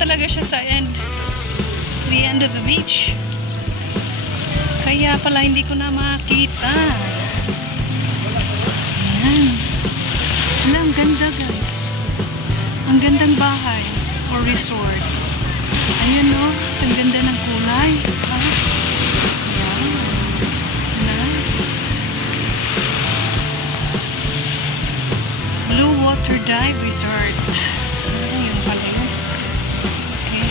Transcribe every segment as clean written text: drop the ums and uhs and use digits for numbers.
talaga siya sa end. The end of the beach. Kaya pala hindi ko na makita. Ayan. Ang ganda guys. Ang gandang bahay or resort. Ayan o. Ang ganda ng kulay. Wow. Nice. Blue Water Dive Resort. Ayan pala yun. Okay.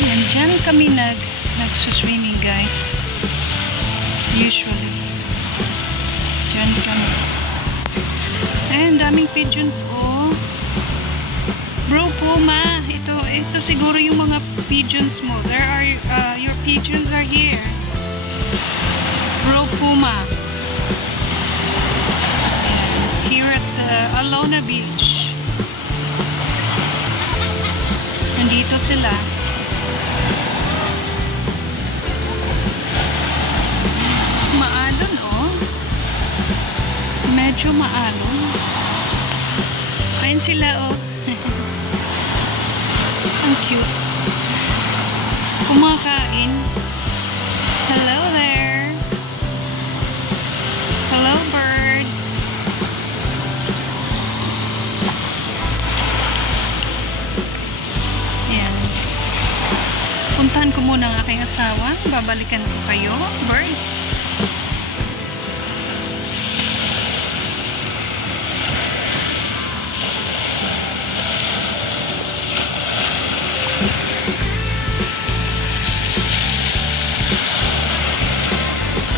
Ayan, dyan kami nagsuswimming guys. Usually. Dyan kami. Ayan, daming pigeons oh. Bro Puma, ito siguro yung mga pigeons mo. There are your pigeons are here. Bro Puma. Here at the Alona Beach. Nandito sila. Maalon oh. Medyo maalon. Ayan sila oh. Ang cute. Kumakain. Hello there. Hello birds. Ayan. Puntahan ko muna ang aking asawa. Babalikan ko kayo. Birds.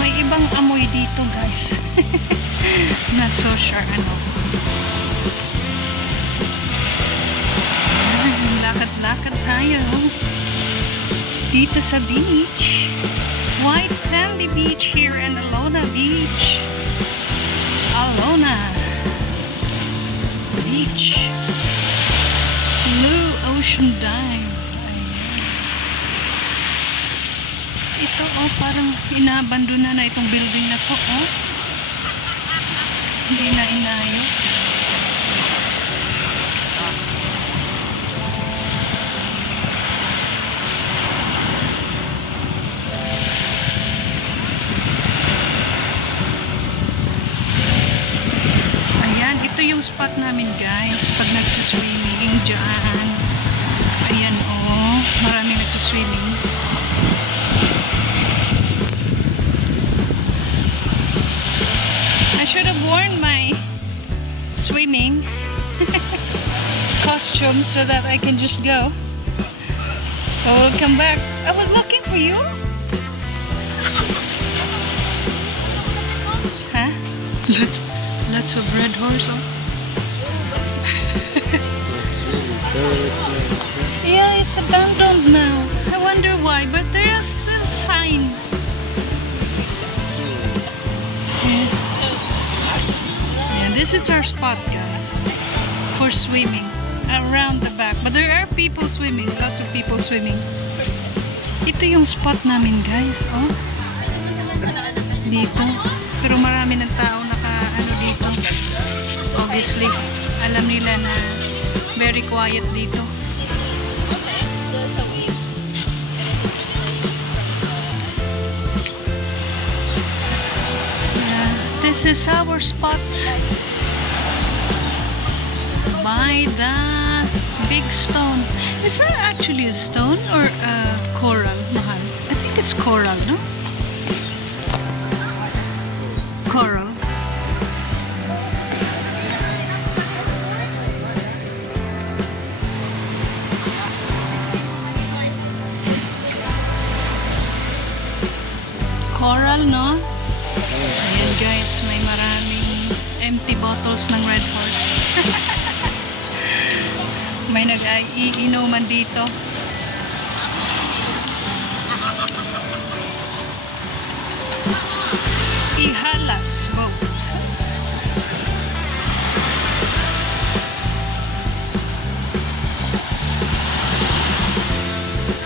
May ibang amoy dito guys. Not so sure ano. Lakad-lakad tayo dito sa beach. White sandy beach here in Alona Beach. Alona Beach. Blue Ocean Dive. Ito oh, parang inabandona na itong building na to oh. Hindi na inayos. Ayan, ito yung spot namin guys pag nagsuswimming dyan. Ayan oh, maraming nagsuswimming. I should have worn my swimming costume so that I can just go. I will come back. I was looking for you. Huh? Lots of red horse. Oh. Yeah, it's abandoned now. I wonder why, but there's still a sign. This is our spot guys for swimming around the back, but there are people swimming, lots of people swimming. Ito yung spot namin guys oh, dito, pero marami ng tao ano dito. Obviously alam nila na very quiet dito. This is our spot by the big stone. Is that actually a stone or a coral, Mahal? I think it's coral, no? Coral. Coral, no? Ayan guys, may maraming empty bottles ng Red Horse. May nag-iinuman dito. Ihalas boat.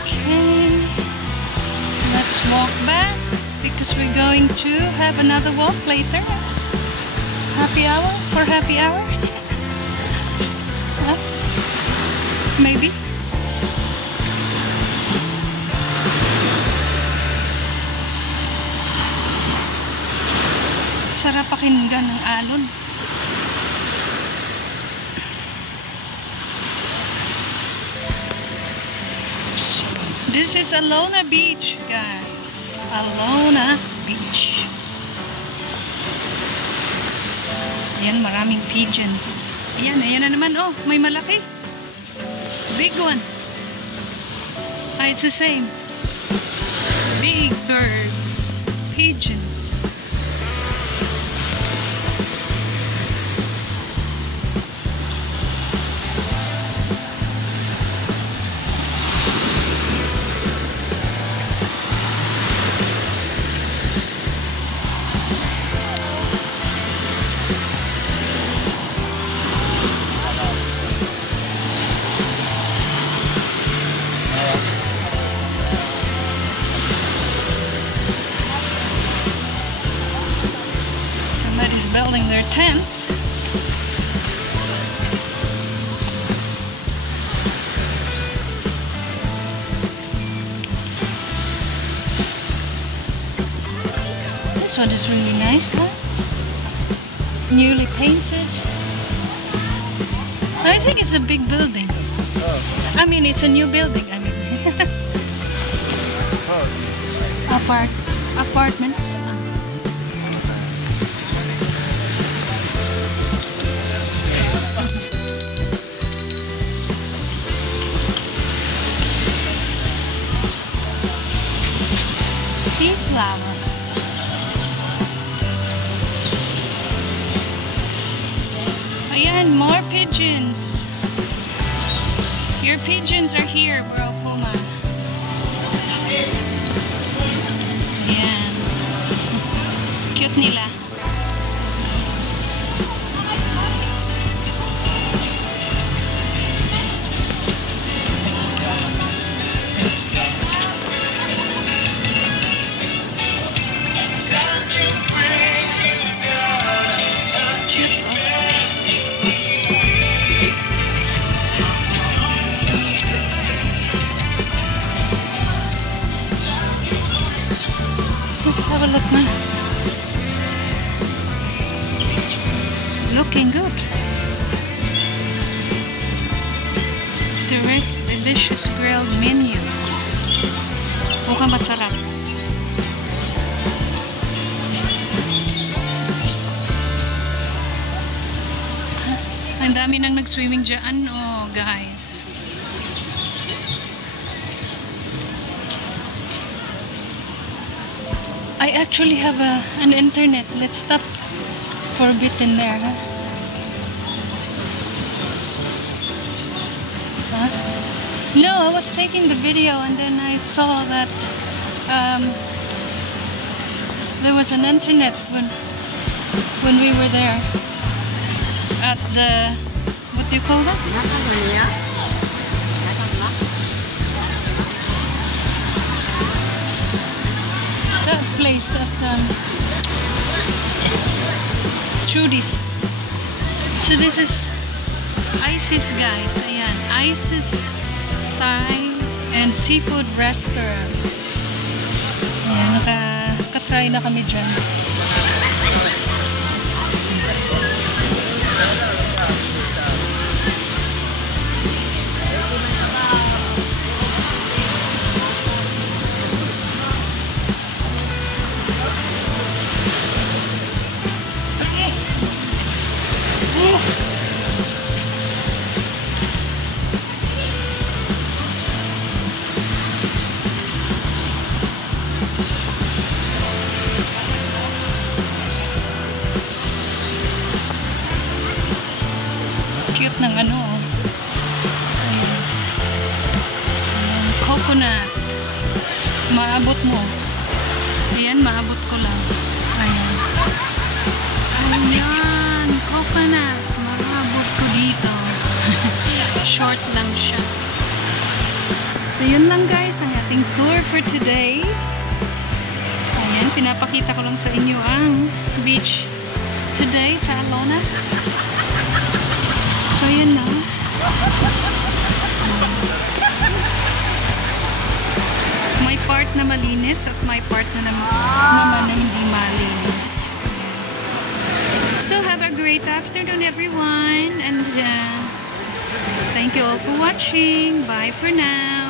Okay. Let's walk back because we're going to have another walk later. Happy hour? For happy hour? Huh? Maybe? Sarap pakinggan ng alon. This is Alona Beach, guys. Alona Beach. Ayan, maraming pigeons. Ayan, ayan na naman. Oh, may malaki. Big one. Ah, it's the same. Big birds. Pigeons. Somebody's building their tent. This one is really nice, huh? Newly painted. I think it's a big building. I mean, it's a new building. I mean, apartments. Sea flower. Ayan, more pigeons. Your pigeons are here, bro, Puma. Ayan. Cute nila. Let's have a look now. Looking good. Delicious grilled menu. Mukhang masarap. Ang dami nang nag-swimming dyan. Oh, guys. I actually have an internet. Let's stop for a bit in there, huh? Huh? No, I was taking the video and then I saw that there was an internet when we were there at the, what do you call that? That place at Trudy's. So this is Isis, guys. Ayan, Isis Thai and Seafood Restaurant. Ayan, nakatry na kami dyan. Cute ng ano. Ayan. Ayan. Coconut. Maabot mo. Ayan, maabot ko lang. Ayan. Ayan. Coconut. Maabot ko dito. Short lang siya. So yun lang, guys, ang ating tour for today. Ayan, pinapakita ko lang sa inyo ang beach today. guys sa Alona. So yun na. May part na malinis at may part na naman na hindi malinis. So have a great afternoon everyone, and thank you all for watching. Bye for now.